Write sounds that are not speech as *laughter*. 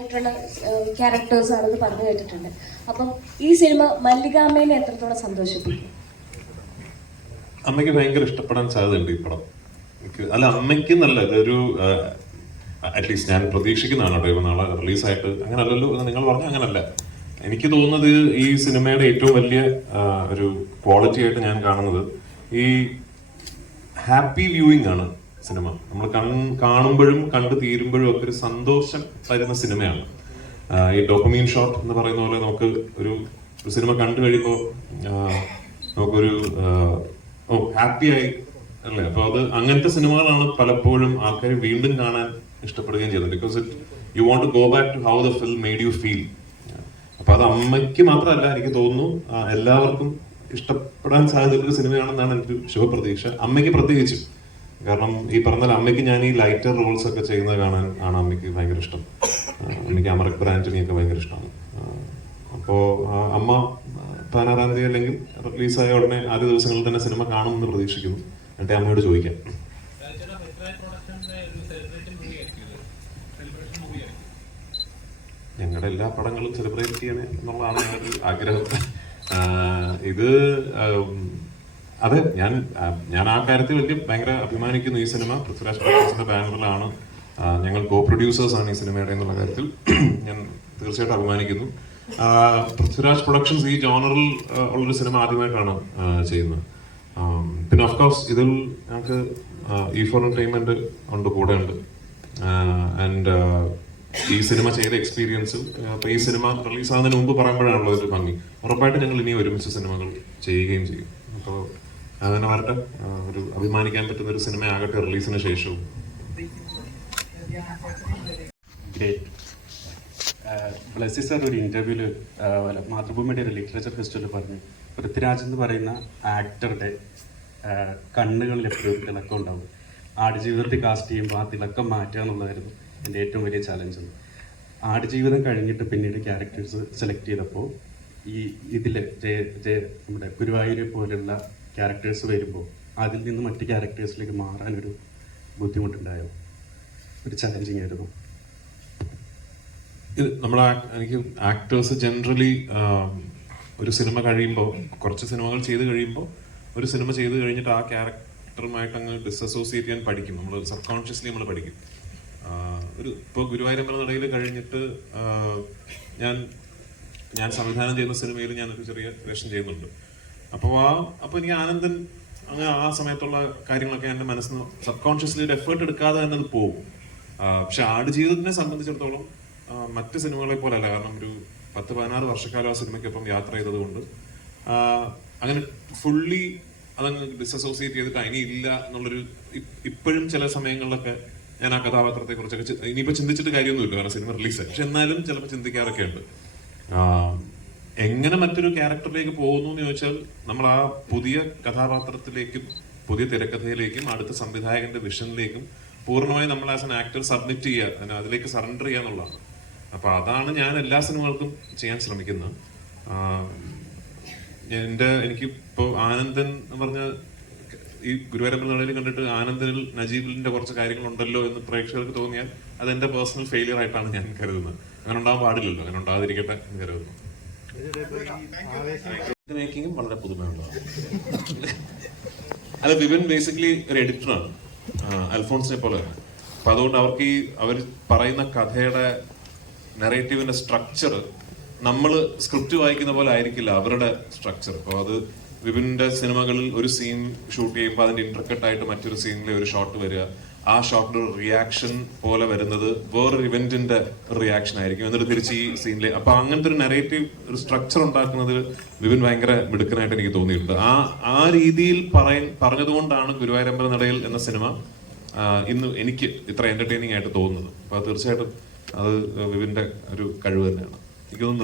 ആയിട്ടുള്ള ക്യാരക്ടേഴ്സ് ആണെന്ന് പറഞ്ഞു കേട്ടിട്ടുണ്ട്. അപ്പം ഈ സിനിമ മല്ലികാമ്മേനെ എത്രത്തോളം സന്തോഷിപ്പിക്കും? അമ്മയ്ക്ക് ഭയങ്കര ഇഷ്ടപ്പെടാൻ സാധ്യതയുണ്ട് ഈ പടം. അല്ല അമ്മയ്ക്ക് നല്ല ഇതൊരു അറ്റ്ലീസ്റ്റ് ഞാൻ പ്രതീക്ഷിക്കുന്നതാണ് കേട്ടോ നാളെ റിലീസായിട്ട്. അങ്ങനെ അല്ലല്ലോ നിങ്ങൾ പറഞ്ഞ അങ്ങനല്ല. എനിക്ക് തോന്നുന്നത് ഈ സിനിമയുടെ ഏറ്റവും വലിയ ഒരു ക്വാളിറ്റി ആയിട്ട് ഞാൻ കാണുന്നത് ഈ ഹാപ്പി വ്യൂയിങ് ആണ്. സിനിമ. നമ്മൾ കൺ കാണുമ്പോഴും കണ്ടു തീരുമ്പോഴും ഒക്കെ ഒരു സന്തോഷം തരുന്ന സിനിമയാണ്. ഈ ഡോപ്പമീൻ ഷോട്ട് എന്ന് പറയുന്ന പോലെ നമുക്ക് ഒരു സിനിമ കണ്ടു കഴിയുമ്പോൾ നമുക്കൊരു ഓ ഹാപ്പി ആയി അല്ലേ? അപ്പോൾ അത് അങ്ങനത്തെ സിനിമകളാണ് പലപ്പോഴും ആൾക്കാർ വീണ്ടും കാണാൻ ഇഷ്ടപ്പെടുകയും ചെയ്യുന്നത്. Because it you want to go back to how the film made you feel അപ്പൊ അത് അമ്മയ്ക്ക് മാത്രമല്ല എനിക്ക് തോന്നുന്നു എല്ലാവർക്കും ഇഷ്ടപ്പെടാൻ സാധ്യതയുള്ള സിനിമയാണെന്നാണ് എനിക്ക് ശുഭപ്രതീക്ഷ. അമ്മയ്ക്ക് പ്രത്യേകിച്ചും. കാരണം ഈ പറഞ്ഞാൽ അമ്മയ്ക്ക് ഞാൻ ഈ ലൈറ്റർ റോൾസ് ഒക്കെ ചെയ്യുന്നത് കാണാൻ ആണ് അമ്മയ്ക്ക് ഭയങ്കര ഇഷ്ടം. അമ്മയ്ക്ക് അമരക് ആന്റണി ഒക്കെ ഭയങ്കര ഇഷ്ടമാണ്. അപ്പോ അമ്മ പതിനാറാം തീയതി അല്ലെങ്കിൽ റിലീസായ ഉടനെ ആദ്യ ദിവസങ്ങളിൽ തന്നെ സിനിമ കാണുമെന്ന് പ്രതീക്ഷിക്കുന്നു. എന്നിട്ട് അമ്മയോട് ചോദിക്കാം. ഞങ്ങളുടെ എല്ലാ പടങ്ങളും സെലിബ്രേറ്റ് ചെയ്യണേ എന്നുള്ളതാണ് ഞങ്ങളുടെ ആഗ്രഹം. ഇത് അതെ ഞാൻ ഞാൻ ആ കാര്യത്തിൽ വലിയ ഭയങ്കര അഭിമാനിക്കുന്നു ഈ സിനിമ. പൃഥ്വിരാജ് പ്രൊഡക്ഷൻസിന്റെ ബാനറിലാണ് ഞങ്ങൾ കോ പ്രൊഡ്യൂസേഴ്സ് ആണ് ഈ സിനിമയുടെ എന്നുള്ള കാര്യത്തിൽ *clears throat* ഞാൻ തീർച്ചയായിട്ടും അഭിമാനിക്കുന്നു. പൃഥ്വിരാജ് പ്രൊഡക്ഷൻസ് ഈ ജോണറിൽ ഉള്ളൊരു സിനിമ ആദ്യമായിട്ടാണ് ചെയ്യുന്നത്. പിന്നെ ഓഫ് കോഴ്സ് ഇതിൽ ഞങ്ങൾക്ക് ഈ ഫോർ എന്റർടൈൻമെന്റ് ഉണ്ട് കൂടെ ഉണ്ട് ആൻഡ് ഈ സിനിമ ചെയ്ത എക്സ്പീരിയൻസും ഈ സിനിമ റിലീസ് ആകുന്നതിന് മുമ്പ് പറയുമ്പോഴാണല്ലോ ഒരു ഭംഗി. ഉറപ്പായിട്ട് ഞങ്ങൾ ഇനി ഒരുമിച്ച് സിനിമകൾ ചെയ്യുകയും ചെയ്യും. അപ്പോൾ അങ്ങനെ വരട്ടെ. ഒരു അഭിമാനിക്കാൻ പറ്റുന്ന ഒരു സിനിമ ആകട്ടെ റിലീസിന് ശേഷവും. ബ്ലസ്സി സാർ ഒരു ഇന്റർവ്യൂൽ മാതൃഭൂമിയുടെ ഒരു ലിറ്ററേച്ചർ ഫെസ്റ്റിവലിൽ പറഞ്ഞു പൃഥ്വിരാജ് എന്ന് പറയുന്ന ആക്ടറുടെ കണ്ണുകളിൽ എപ്പോഴും തിളക്കം ഉണ്ടാവും. ആടുജീവിതത്തിൽ കാസ്റ്റ് ചെയ്യുമ്പോൾ ആ തിളക്കം മാറ്റുക എന്നുള്ളതായിരുന്നു എന്റെ ഏറ്റവും വലിയ ചാലഞ്ച് ആടുജീവിതം കഴിഞ്ഞിട്ട് പിന്നീട് ക്യാരക്ടേഴ്സ് സെലക്ട് ചെയ്തപ്പോൾ ഈ ഇതിൽ നമ്മുടെ ഗുരുവായൂരെ പോലുള്ള ക്യാരക്ടേഴ്സ് വരുമ്പോൾ അതിൽ നിന്ന് മറ്റ് ക്യാരക്ടേഴ്സിലേക്ക് മാറാനൊരു ബുദ്ധിമുട്ടുണ്ടായോ? ഒരു ചലഞ്ചിങ് ആയിരുന്നു. ഇത് നമ്മളെ എനിക്ക് ആക്ടേഴ്സ് ജനറലി ഒരു സിനിമ കഴിയുമ്പോൾ കുറച്ച് സിനിമകൾ ചെയ്ത് കഴിയുമ്പോൾ ഒരു സിനിമ ചെയ്ത് കഴിഞ്ഞിട്ട് ആ ക്യാരക്ടറുമായിട്ട് അങ്ങ് ഡിസസോസിയേറ്റ് ചെയ്യാൻ പഠിക്കും. നമ്മൾ സബ് കോൺഷ്യസ്ലി നമ്മൾ പഠിക്കും ഒരു ഇപ്പോൾ ഗുരുവായൂരമ്പല നടയിൽ കഴിഞ്ഞിട്ട് ഞാൻ ഞാൻ സംവിധാനം ചെയ്യുന്ന സിനിമയിൽ ഞാനൊരു ചെറിയ വേഷം ചെയ്യുന്നുണ്ട്. അപ്പോൾ ആ അപ്പോൾ എനിക്ക് ആനന്ദൻ അങ്ങനെ ആ സമയത്തുള്ള കാര്യങ്ങളൊക്കെ എന്റെ മനസ്സിന് സബ് കോൺഷ്യസ്ലി ഒരു എഫേർട്ട് എടുക്കാതെ തന്നെ അത് പോകും. പക്ഷെ ആട് ജീവിതത്തിനെ സംബന്ധിച്ചിടത്തോളം മറ്റു സിനിമകളെ പോലെയല്ല. കാരണം ഒരു പത്ത് പതിനാറ് വർഷക്കാലം ആ സിനിമയ്ക്കൊപ്പം യാത്ര ചെയ്തത് കൊണ്ട് ആ, അങ്ങനെ ഫുള്ളി അതങ്ങ് ഡിസസോസിയേറ്റ് ചെയ്തിട്ട് അതിനി ഇല്ല എന്നുള്ളൊരു ഇപ്പോഴും ചില സമയങ്ങളിലൊക്കെ ഞാൻ ആ കഥാപാത്രത്തെ കുറിച്ചൊക്കെ ഇനിയിപ്പോ ചിന്തിച്ചിട്ട് കാര്യമൊന്നുമില്ല. കാരണം സിനിമ റിലീസ് ആയി പക്ഷെ എന്നാലും ചിലപ്പോൾ ചിന്തിക്കാറൊക്കെ ഉണ്ട് എങ്ങനെ മറ്റൊരു ക്യാരക്ടറിലേക്ക് പോകുന്നു എന്ന് ചോദിച്ചാൽ നമ്മൾ ആ പുതിയ കഥാപാത്രത്തിലേക്കും പുതിയ തിരക്കഥയിലേക്കും അടുത്ത സംവിധായകന്റെ വിഷനിലേക്കും പൂർണമായി നമ്മൾ ആസ് എൻ ആക്ടർ സബ്മിറ്റ് ചെയ്യുക അതിലേക്ക് സറണ്ടർ ചെയ്യുക എന്നുള്ളതാണ്. അപ്പൊ അതാണ് ഞാൻ എല്ലാ സിനിമകൾക്കും ചെയ്യാൻ ശ്രമിക്കുന്നത്. എന്റെ എനിക്ക് ഇപ്പോ ആനന്ദൻ എന്ന് പറഞ്ഞ ഈ ഗുരുവായൂരമ്പല നടയിൽ കണ്ടിട്ട് ആനന്ദനിൽ നജീബിലിന്റെ കുറച്ച് കാര്യങ്ങളുണ്ടല്ലോ എന്ന് പ്രേക്ഷകർക്ക് തോന്നിയാൽ അത് എന്റെ പേഴ്സണൽ ഫെയിലിയർ ആയിട്ടാണ് ഞാൻ കരുതുന്നത്. അങ്ങനെ ഉണ്ടാകാൻ പാടില്ലല്ലോ അങ്ങനെ ഉണ്ടാകാതിരിക്കട്ടെ എന്ന് കരുതുന്നു. മേക്കിങ്ങും വളരെ പുതുമയുള്ളതാണ്. അല്ല വിപിൻ ബേസിക്കലി ഒരു എഡിറ്ററാണ് അൽഫോൺസിനെ പോലെ. തന്നെ അപ്പൊ അതുകൊണ്ട് അവർക്ക് ഈ അവർ പറയുന്ന കഥയുടെ നെറേറ്റീവിന്റെ സ്ട്രക്ചർ നമ്മൾ സ്ക്രിപ്റ്റ് വായിക്കുന്ന പോലെ ആയിരിക്കില്ല അവരുടെ സ്ട്രക്ചർ അപ്പോൾ അത് വിപിന്റെ സിനിമകളിൽ ഒരു സീൻ ഷൂട്ട് ചെയ്യുമ്പോൾ അതിന്റെ ഇന്റർകട്ട് ആയിട്ട് മറ്റൊരു സീനിലെ ഒരു ഷോട്ട് വരിക. ആ ഷോട്ടിന്റെ റിയാക്ഷൻ പോലെ വരുന്നത് വേറൊരു ഇവന്റിന്റെ റിയാക്ഷൻ ആയിരിക്കും. എന്നിട്ട് തിരിച്ച് ഈ സീനിലെ അപ്പൊ അങ്ങനത്തെ ഒരു നെറേറ്റീവ് ഒരു സ്ട്രക്ചർ ഉണ്ടാക്കുന്നതിൽ വിപിൻ ഭയങ്കര മിടുക്കനായിട്ട് എനിക്ക് തോന്നിയിട്ടുണ്ട്. ആ ആ രീതിയിൽ പറയ പറഞ്ഞതുകൊണ്ടാണ് ഗുരുവായൂരമ്പല നടയിൽ എന്ന സിനിമ ഇന്ന് എനിക്ക് ഇത്ര എന്റർടൈനിങ് ആയിട്ട് തോന്നുന്നത്. അപ്പൊ തീർച്ചയായിട്ടും അത് വിപിന്റെ ഒരു കഴിവ് തന്നെയാണ്. എനിക്കൊന്നും